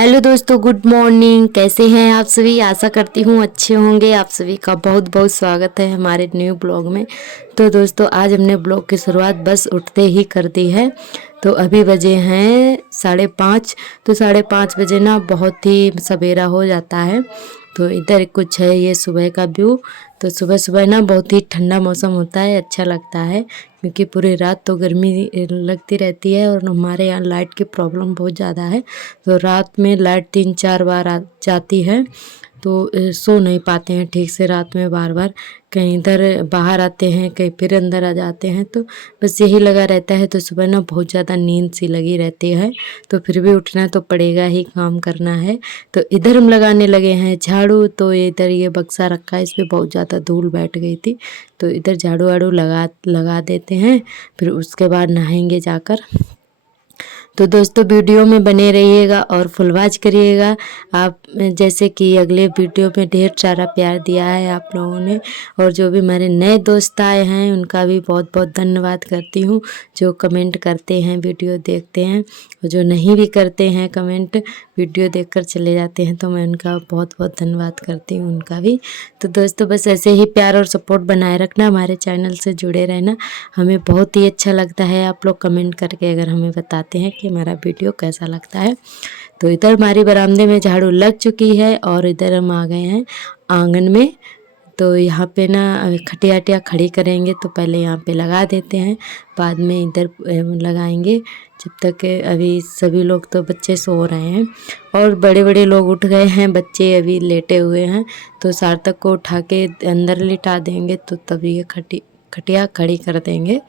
Hello दोस्तों, good morning. कैसे हैं आप सभी? आशा करती हूँ अच्छे होंगे। आप सभी का बहुत बहुत स्वागत है हमारे न्यू ब्लॉग में। तो दोस्तों, आज हमने ब्लॉग की शुरुआत बस उठते ही कर दी है। तो अभी बजे हैं 5:30। तो 5:30 बजे ना बहुत ही सवेरा हो जाता है। तो इधर कुछ है ये सुबह का व्यू। तो सुबह सुबह ना बहुत ही ठंडा मौसम होता है, अच्छा लगता है, क्योंकि पूरी रात तो गर्मी लगती रहती है और हमारे यहाँ लाइट की प्रॉब्लम बहुत ज़्यादा है। तो रात में लाइट 3-4 बार आ जाती है, तो सो नहीं पाते हैं ठीक से रात में। बार बार कहीं इधर बाहर आते हैं, कहीं फिर अंदर आ जाते हैं, तो बस यही लगा रहता है। तो सुबह ना बहुत ज़्यादा नींद सी लगी रहती है, तो फिर भी उठना तो पड़ेगा ही, काम करना है। तो इधर हम लगाने लगे हैं झाड़ू। तो इधर ये बक्सा रखा है, इस पर बहुत ज़्यादा धूल बैठ गई थी, तो इधर झाड़ू वाड़ू लगा देते हैं। फिर उसके बाद नहाएंगे जाकर। तो दोस्तों, वीडियो में बने रहिएगा और फुल वॉच करिएगा। आप जैसे कि अगले वीडियो में ढेर सारा प्यार दिया है आप लोगों ने, और जो भी हमारे नए दोस्त आए हैं उनका भी बहुत बहुत धन्यवाद करती हूँ, जो कमेंट करते हैं, वीडियो देखते हैं। और जो नहीं भी करते हैं कमेंट, वीडियो देखकर चले जाते हैं, तो मैं उनका बहुत बहुत धन्यवाद करती हूँ, उनका भी। तो दोस्तों, बस ऐसे ही प्यार और सपोर्ट बनाए रखना, हमारे चैनल से जुड़े रहना। हमें बहुत ही अच्छा लगता है आप लोग कमेंट करके अगर हमें बताते हैं कि हमारा वीडियो कैसा लगता है। तो इधर हमारी बरामदे में झाड़ू लग चुकी है और इधर हम आ गए हैं आंगन में। तो यहाँ पे ना खटिया वटिया खड़ी करेंगे, तो पहले यहाँ पे लगा देते हैं, बाद में इधर लगाएंगे। जब तक अभी सभी लोग, तो बच्चे सो रहे हैं और बड़े बड़े लोग उठ गए हैं, बच्चे अभी लेटे हुए हैं। तो सार्थक को उठा के अंदर लिटा देंगे, तो तभी ये खटिया खड़ी कर देंगे,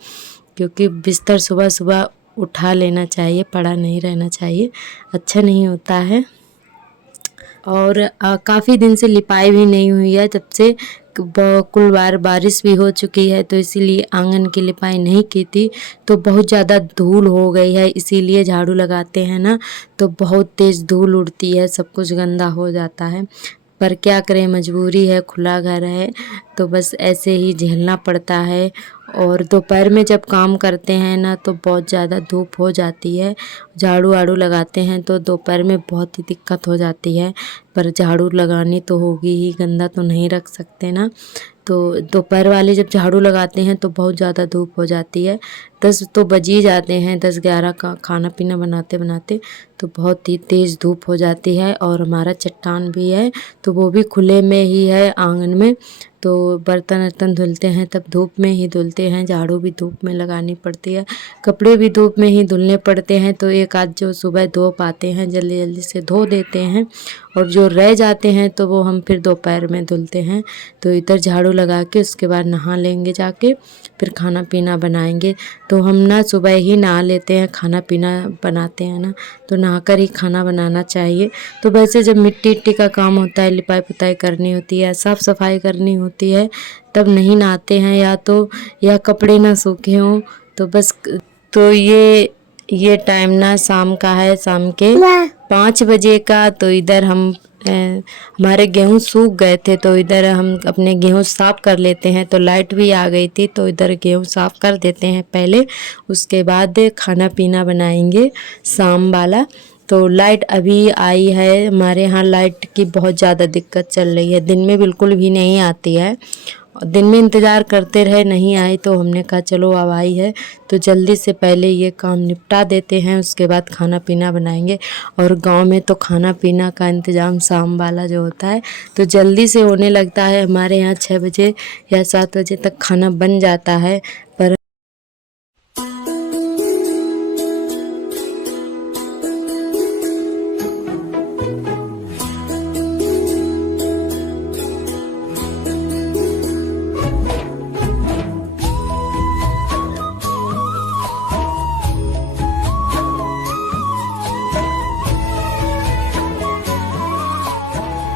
क्योंकि बिस्तर सुबह सुबह उठा लेना चाहिए, पड़ा नहीं रहना चाहिए, अच्छा नहीं होता है। और काफ़ी दिन से लिपाई भी नहीं हुई है, जब से कुल बार बारिश भी हो चुकी है, तो इसीलिए आंगन की लिपाई नहीं की थी। तो बहुत ज़्यादा धूल हो गई है, इसीलिए झाड़ू लगाते हैं ना तो बहुत तेज़ धूल उड़ती है, सब कुछ गंदा हो जाता है। पर क्या करें, मजबूरी है, खुला घर है, तो बस ऐसे ही झेलना पड़ता है। और दोपहर में जब काम करते हैं ना तो बहुत ज़्यादा धूप हो जाती है, झाड़ू वाड़ू लगाते हैं तो दोपहर में बहुत ही दिक्कत हो जाती है। पर झाड़ू लगानी तो होगी ही, गंदा तो नहीं रख सकते ना। तो दोपहर वाले जब झाड़ू लगाते हैं तो बहुत ज़्यादा धूप हो जाती है, 10 तो बज ही जाते हैं, 10-11 का खाना पीना बनाते बनाते, तो बहुत ही तेज़ धूप हो जाती है। और हमारा चट्टान भी है, तो वो भी खुले में ही है आंगन में, तो बर्तन वर्तन धुलते हैं तब धूप में ही धुलते हैं, झाड़ू भी धूप में लगानी पड़ती है, कपड़े भी धूप में ही धुलने पड़ते हैं। तो एक आध जो सुबह धो पाते हैं जल्दी जल्दी से धो देते हैं, और जो रह जाते हैं तो वो हम फिर दोपहर में धुलते हैं। तो इधर झाड़ू लगा के उसके बाद नहा लेंगे जाके, फिर खाना पीना बनाएंगे। तो हम ना सुबह ही नहा लेते हैं, खाना पीना बनाते हैं ना, तो नहाकर ही खाना बनाना चाहिए। तो वैसे जब मिट्टी इट्टी का काम होता है, लिपाई पुताई करनी होती है, साफ़ सफाई करनी होती है, तब नहीं नहाते हैं, या कपड़े ना सूखे हों, तो बस। तो ये टाइम ना शाम का है, शाम के 5 बजे का। तो इधर हम हमारे गेहूं सूख गए थे, तो इधर हम अपने गेहूं साफ कर लेते हैं। तो लाइट भी आ गई थी, तो इधर गेहूं साफ कर देते हैं पहले, उसके बाद खाना पीना बनाएंगे शाम वाला। तो लाइट अभी आई है, हमारे यहाँ लाइट की बहुत ज़्यादा दिक्कत चल रही है, दिन में बिल्कुल भी नहीं आती है। दिन में इंतज़ार करते रहे, नहीं आई, तो हमने कहा चलो अब आई है तो जल्दी से पहले ये काम निपटा देते हैं, उसके बाद खाना पीना बनाएंगे। और गांव में तो खाना पीना का इंतज़ाम शाम वाला जो होता है तो जल्दी से होने लगता है। हमारे यहाँ 6 बजे या 7 बजे तक खाना बन जाता है। पर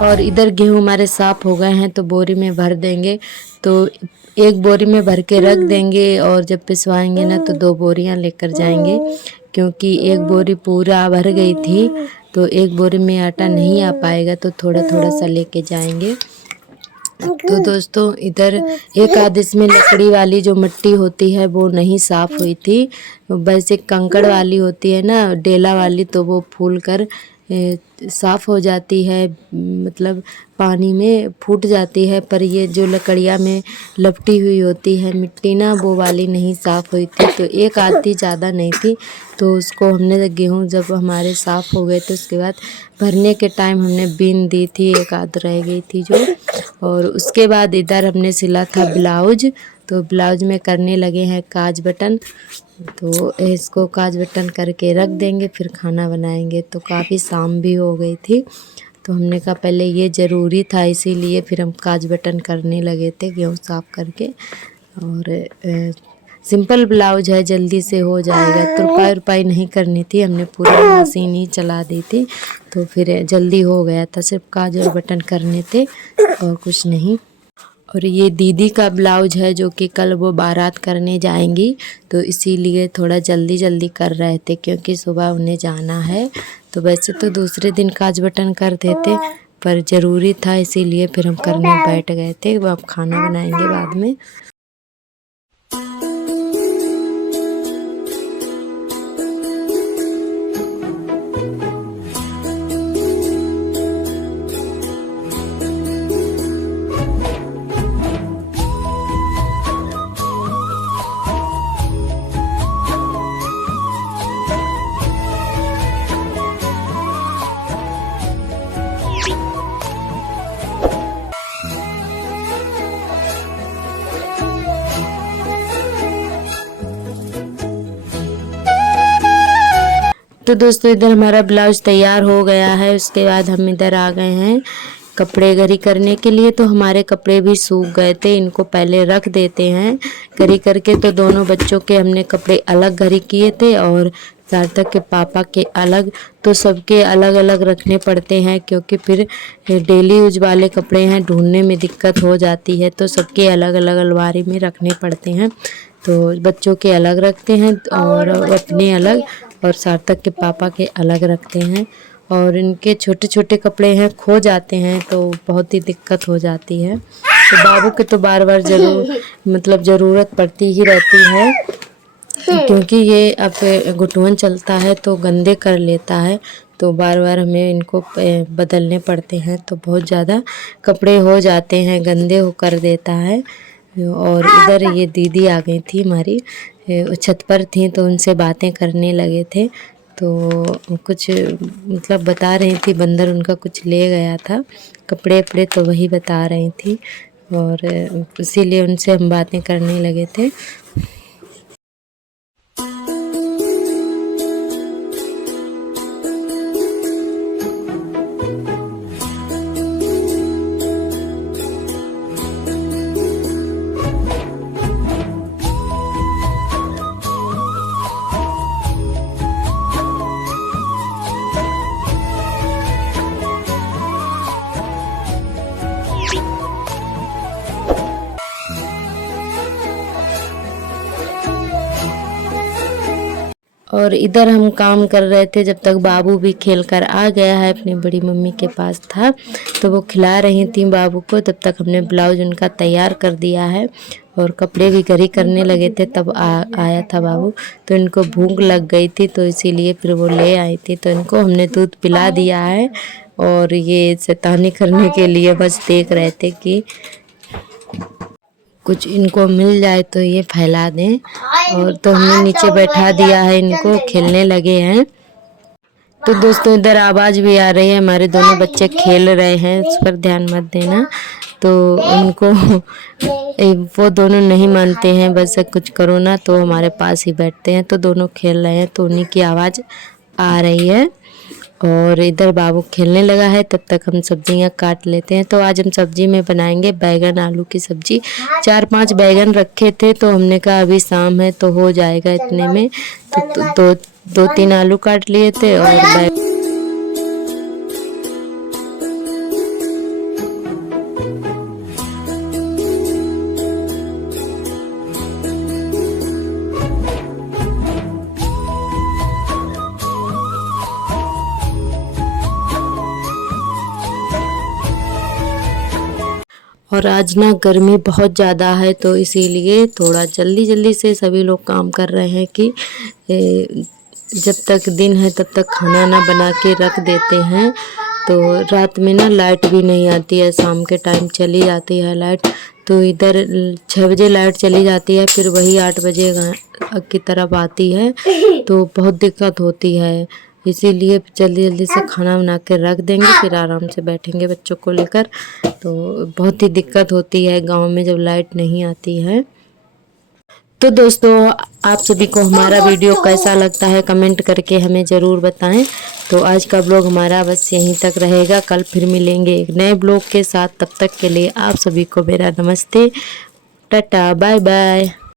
और इधर गेहूँ हमारे साफ़ हो गए हैं, तो बोरी में भर देंगे। तो एक बोरी में भर के रख देंगे, और जब पिसवाएंगे ना तो 2 बोरियां लेकर जाएंगे, क्योंकि एक बोरी पूरा भर गई थी, तो एक बोरी में आटा नहीं आ पाएगा, तो थोड़ा थोड़ा सा लेके जाएंगे। तो दोस्तों, इधर एक आध इसमें लकड़ी वाली जो मिट्टी होती है वो नहीं साफ़ हुई थी, वैसे कंकड़ वाली होती है ना, डेला वाली, तो वो फूल कर साफ़ हो जाती है, मतलब पानी में फूट जाती है। पर ये जो लकड़ियाँ में लपटी हुई होती है मिट्टी ना, वो वाली नहीं साफ़ हुई थी। तो एक आधी ज़्यादा नहीं थी, तो उसको हमने गेहूँ जब हमारे साफ़ हो गए तो उसके बाद भरने के टाइम हमने बीन दी थी, एक आध रह गई थी जो। और उसके बाद इधर हमने सिला था ब्लाउज, तो ब्लाउज में करने लगे हैं काज बटन। तो इसको काज बटन करके रख देंगे, फिर खाना बनाएंगे। तो काफ़ी शाम भी हो गई थी, तो हमने कहा पहले ये ज़रूरी था, इसीलिए फिर हम काज बटन करने लगे थे गेहूँ साफ़ करके। और सिंपल ब्लाउज है, जल्दी से हो जाएगा। तुरपाई उरपाई नहीं करनी थी, हमने पूरी मशीन ही चला दी थी, तो फिर जल्दी हो गया था। सिर्फ काज और बटन करने थे और कुछ नहीं। और ये दीदी का ब्लाउज है जो कि कल वो बारात करने जाएंगी, तो इसीलिए थोड़ा जल्दी जल्दी कर रहे थे, क्योंकि सुबह उन्हें जाना है। तो वैसे तो दूसरे दिन काज बटन कर देते, पर ज़रूरी था इसीलिए फिर हम करने बैठ गए थे। वो अब खाना बनाएंगे बाद में। तो दोस्तों इधर हमारा ब्लाउज तैयार हो गया है। उसके बाद हम इधर आ गए हैं कपड़े घड़ी करने के लिए। तो हमारे कपड़े भी सूख गए थे, इनको पहले रख देते हैं घड़ी करके। तो दोनों बच्चों के हमने कपड़े अलग घड़ी किए थे और सार्थक के पापा के अलग। तो सबके अलग अलग रखने पड़ते हैं, क्योंकि फिर डेली यूज वाले कपड़े हैं, ढूंढने में दिक्कत हो जाती है। तो सबके अलग अलग अलमारी में रखने पड़ते हैं। तो बच्चों के अलग रखते हैं और अपने अलग, और सार्थक के पापा के अलग रखते हैं। और इनके छोटे छोटे कपड़े हैं, खो जाते हैं तो बहुत ही दिक्कत हो जाती है। तो बाबू के तो बार बार ज़रूरत पड़ती ही रहती है, क्योंकि ये अब घुटवन चलता है तो गंदे कर लेता है। तो बार बार हमें इनको बदलने पड़ते हैं, तो बहुत ज़्यादा कपड़े हो जाते हैं, गंदे हो कर देता है। और इधर ये दीदी आ गई थी हमारी, छत पर थी तो उनसे बातें करने लगे थे। तो कुछ बता रही थी, बंदर उनका कुछ ले गया था कपड़े वपड़े, तो वही बता रही थी। और इसीलिए उनसे हम बातें करने लगे थे। और इधर हम काम कर रहे थे, जब तक बाबू भी खेल कर आ गया है, अपनी बड़ी मम्मी के पास था, तो वो खिला रही थी बाबू को। तब तक हमने ब्लाउज उनका तैयार कर दिया है और कपड़े भी घड़ी करने लगे थे, तब आया था बाबू। तो इनको भूख लग गई थी, तो इसीलिए फिर वो ले आई थी। तो इनको हमने दूध पिला दिया है, और ये शैतानी करने के लिए बस देख रहे थे कि कुछ इनको मिल जाए तो ये फैला दें। और तो हमने नीचे बैठा दिया है, इनको खेलने लगे हैं। तो दोस्तों इधर आवाज़ भी आ रही है, हमारे दोनों बच्चे खेल रहे हैं, उस पर ध्यान मत देना। तो उनको वो दोनों नहीं मानते हैं, बस कुछ करो ना तो हमारे पास ही बैठते हैं। तो दोनों खेल रहे हैं, तो उन्हीं की आवाज़ आ रही है। और इधर बाबू खेलने लगा है, तब तक हम सब्जियां काट लेते हैं। तो आज हम सब्जी में बनाएंगे बैगन आलू की सब्जी। 4-5 बैगन रखे थे, तो हमने कहा अभी शाम है तो हो जाएगा इतने में। तो 2-3 आलू काट लिए थे और बैगन। और आज ना गर्मी बहुत ज़्यादा है, तो इसीलिए थोड़ा जल्दी जल्दी से सभी लोग काम कर रहे हैं कि जब तक दिन है तब तक खाना ना बना के रख देते हैं। तो रात में ना लाइट भी नहीं आती है, शाम के टाइम चली जाती है लाइट। तो इधर 6 बजे लाइट चली जाती है, फिर वही 8 बजे की तरफ आती है, तो बहुत दिक्कत होती है। इसीलिए जल्दी जल्दी से खाना बना के रख देंगे, फिर आराम से बैठेंगे बच्चों को लेकर। तो बहुत ही दिक्कत होती है गांव में जब लाइट नहीं आती है। तो दोस्तों, आप सभी को हमारा वीडियो कैसा लगता है कमेंट करके हमें ज़रूर बताएं। तो आज का ब्लॉग हमारा बस यहीं तक रहेगा, कल फिर मिलेंगे एक नए ब्लॉग के साथ। तब तक के लिए आप सभी को मेरा नमस्ते, टाटा, बाय बाय।